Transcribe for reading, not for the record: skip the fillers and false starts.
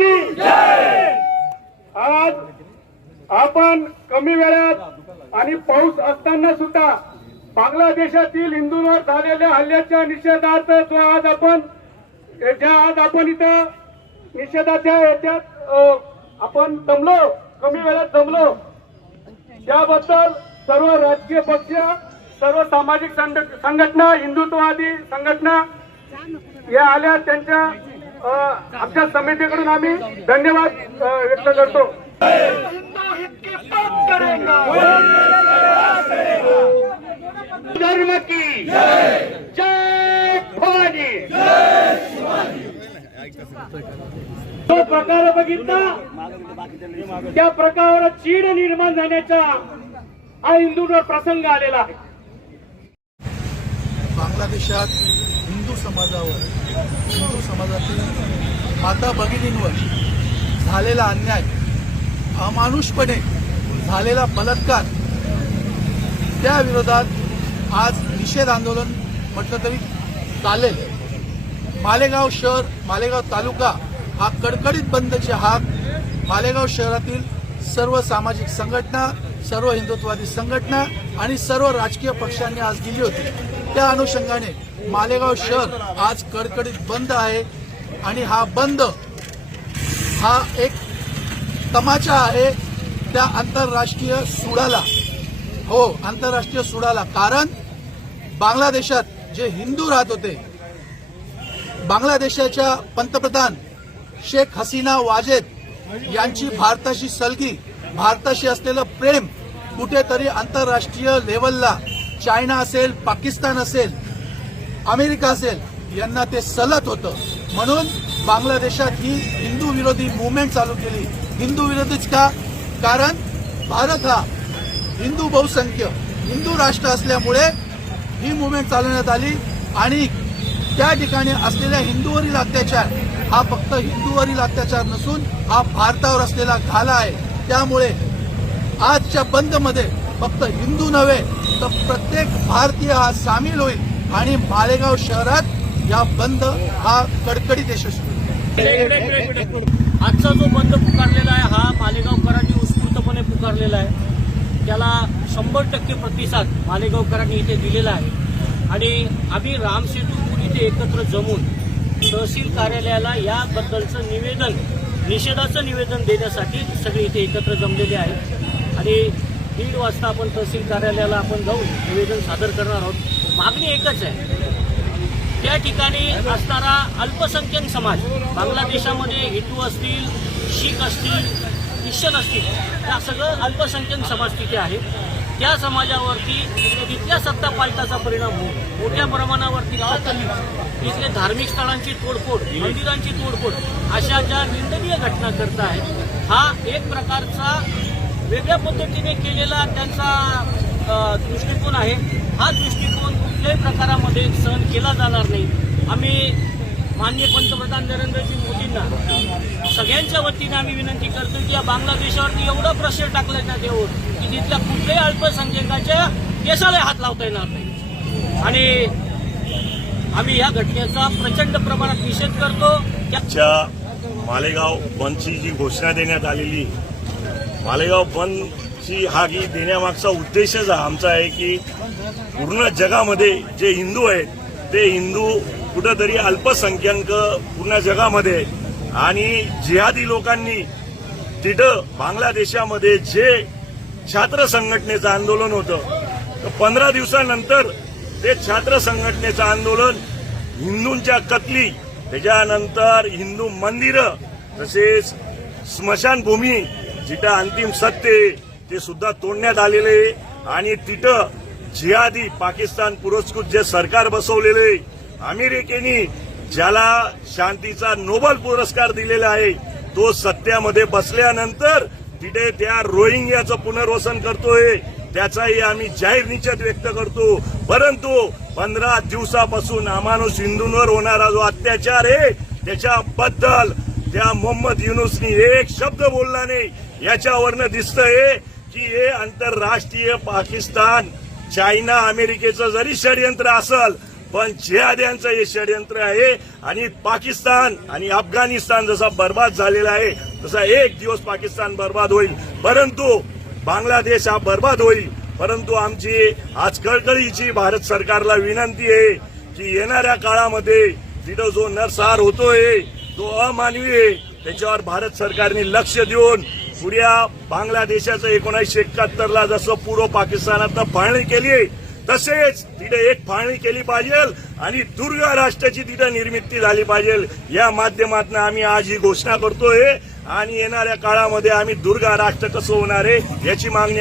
की आज आपण कमी वेळात आणि पाऊस असताना सुद्धा बांगलादेशातील हिंदूंवर झालेल्या हल्ल्याच्या निषेधार्थ जो आज आपण इथं निषेधाच्या याच्यात आपण जमलो, कमी वेळात जमलो, त्याबद्दल सर्व राजकीय पक्ष, सर्व सामाजिक संघटना, हिंदुत्ववादी संघटना या आल्या, त्यांच्या आमच्या समितीकडून आम्ही धन्यवाद व्यक्त करतो. धर्म की जय भवानी. जो प्रकार बघितला त्या प्रकारावर चीड निर्माण झाल्याचा हा हिंदूंवर प्रसंग आलेला आहे. बांगलादेशात हिंदू समाजातील माता भगिनींवर झालेला अन्याय, अमानुषपणे झालेला बलात्कार, त्या विरोधात आज निषेध आंदोलन म्हटलं तरी चालेल. मालेगाव शहर, मालेगाव तालुका हा कडकडीत बंदचे हाक मालेगाव शहरातील सर्व सामाजिक संघटना, सर्व हिंदुत्ववादी संघटना आणि सर्व राजकीय पक्षांनी आज दिली होती. त्या अनुषंगाने मालेगाव शहर आज कडकडीत बंद आहे आणि हा बंद हा एक तमाचा आहे त्या आंतरराष्ट्रीय सुडाला. हो, आंतरराष्ट्रीय सुडाला. कारण बांगलादेशात जे हिंदू राहत होते, बांगलादेशाच्या पंतप्रधान शेख हसीना वाजेद यांची भारताशी सलगी, भारताशी असलेलं प्रेम कुठेतरी आंतरराष्ट्रीय लेवलला चायना असेल, पाकिस्तान असेल, अमेरिका असेल यांना ते सलत होतं. म्हणून बांगलादेशात ही हिंदू विरोधी मुवमेंट चालू केली. हिंदू विरोधीच का? कारण भारत हा हिंदू बहुसंख्य हिंदू राष्ट्र असल्यामुळे ही मुवमेंट चालवण्यात आली आणि त्या ठिकाणी असलेल्या हिंदूवरील अत्याचार हा फक्त हिंदूवरील अत्याचार नसून हा भारतावर असलेला घाला आहे. त्यामुळे आजच्या बंदमध्ये फक्त हिंदू नव्हे तर प्रत्येक भारतीय हा सामील होईल आणि मालेगाव शहरात या बंद हा कडकडीत यशस्वी होईल. आजचा जो बंद पुकारलेला आहे हा मालेगावकरांनी उत्स्फूर्तपणे पुकारलेला आहे. त्याला 100% प्रतिसाद मालेगावकरांनी इथे दिलेला आहे आणि आम्ही रामसेतू इथे एकत्र जमून तहसील कार्यालयाला याबद्दलचं निवेदन, निषेधाचं निवेदन देण्यासाठी सगळे इथे एकत्र जमलेले आहेत आणि 1:30 वाजता आपण तहसील कार्यालयाला आपण जाऊन निवेदन सादर करणार आहोत. मागणी एकच आहे, त्या ठिकाणी असणारा अल्पसंख्याक समाज, बांगलादेशामध्ये हिंदू असतील, शीख असतील, ख्रिश्चन असतील, त्या सगळं अल्पसंख्याक समाज तिथे आहे. त्या समाजावरती तिथल्या सत्ता पालटाचा परिणाम होऊन मोठ्या प्रमाणावरती तिथले धार्मिक स्थळांची तोडफोड, मंदिरांची तोडफोड अशा ज्या निंदनीय घटना करत आहेत, हा एक प्रकारचा वेगळ्या पद्धतीने केलेला त्यांचा दृष्टिकोन आहे. हा दृष्टिकोन कुठल्याही प्रकारामध्ये सहन केला जाणार नाही. आम्ही माननीय पंतप्रधान नरेंद्रजी मोदींना सगळ्यांच्या वतीने आम्ही विनंती करतो की या बांगलादेशावरती एवढा प्रेशर टाकण्यात यावं की तिथल्या कुठल्याही अल्पसंख्याकाच्या देशाला हात लावता येणार नाही आणि आम्ही या घटनेचा प्रचंड प्रमाणात निषेध करतो. मालेगाव बंदची जी घोषणा देण्यात आलेली, मालेगाव बंदची हा की देण्यामागचा उद्देशच आमचा आहे की पूर्ण जगामध्ये जे हिंदू आहेत ते हिंदू कुठंतरी अल्पसंख्याक पूर्ण जगामध्ये आणि जिहादी लोकांनी तिथं बांगलादेशामध्ये जे छात्र संघटनेचं आंदोलन होतं, तर 15 दिवसानंतर ते छात्र संघटनेचं आंदोलन, हिंदूंच्या कत्ली, त्याच्यानंतर हिंदू मंदिरं तसेच स्मशानभूमी जिथं अंतिम सत्य ते सुद्धा तोडण्यात आलेले आणि तिथं जिहादी पाकिस्तान पुरस्कृत जे सरकार बसवलेले, अमेरिकेने ज्याला शांतीचा नोबेल पुरस्कार दिलेला आहे, तो सत्यामध्ये बसल्यानंतर तिथे त्या रोहिंग्याचं पुनर्वसन करतोय, त्याचाही आम्ही जाहीर निषेध व्यक्त करतो. परंतु 15 दिवसापासून अमानुष हिंदूंवर होणारा जो अत्याचार आहे त्याच्याबद्दल त्या मोहम्मद युनूसनी एक शब्द बोलला नाही. याच्यावरनं दिसतंय की हे आंतरराष्ट्रीय पाकिस्तान, चायना, अमेरिकेचं जरी षडयंत्र असेल पण जिहाद्यांचं हे षडयंत्र आहे आणि पाकिस्तान आणि अफगाणिस्तान जसा बर्बाद झालेला आहे तसा एक दिवस पाकिस्तान बर्बाद होईल, परंतु बांगलादेश हा बर्बाद होईल. परंतु आमची आज कळकळीची भारत सरकारला विनंती आहे की येणाऱ्या काळामध्ये तिथं जो नरसंहार होतोय तो अमानवी आहे, त्याच्यावर भारत सरकारने लक्ष देऊन पुऱ्या बांगलादेशाचं 1971ला जसं पूर्व पाकिस्तानात फाळणी केली तसेच तिथे एक फाळणी केली पाहिजे आणि दुर्गा राष्ट्राची तिथे निर्मिती झाली पाहिजे. या माध्यमातून आम्ही आज ही घोषणा करतोय आणि येणाऱ्या काळामध्ये आम्ही दुर्गा राष्ट्र कसं होणार आहे याची मागणी